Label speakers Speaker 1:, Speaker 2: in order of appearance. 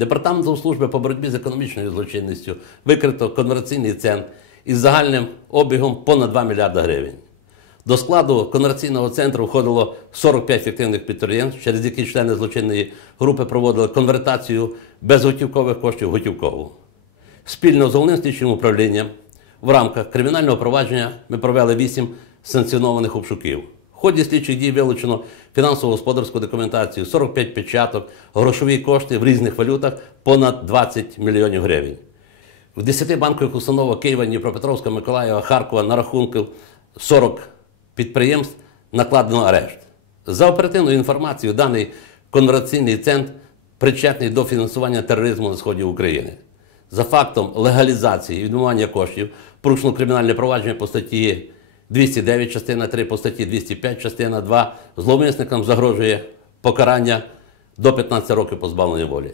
Speaker 1: Департаментом служби по боротьбі з економічною злочинністю викрито конверційний центр із загальним обігом понад 2 мільярда гривень. До складу конверційного центру входило 45 фіктивних підприємств, через які члени злочинної групи проводили конвертацію безготівкових коштів в готівкову. Спільно з головним слідчим управлінням в рамках кримінального провадження ми провели 8 санкціонованих обшуків. В ході слідчих дій вилучено фінансово-господарську документацію, 45 печаток, грошові кошти в різних валютах понад 20 мільйонів гривень. В 10 банкових установах Києва, Дніпропетровська, Миколаєва, Харкова на рахунку 40 підприємств накладено арешт. За оперативною інформацією, даний конверційний центр причетний до фінансування тероризму на сході України. За фактом легалізації і відмивання коштів порушено кримінальне провадження по статті 209, частина 3, по статті 205, частина 2. Зловмисникам загрожує покарання до 15 років позбавлення волі.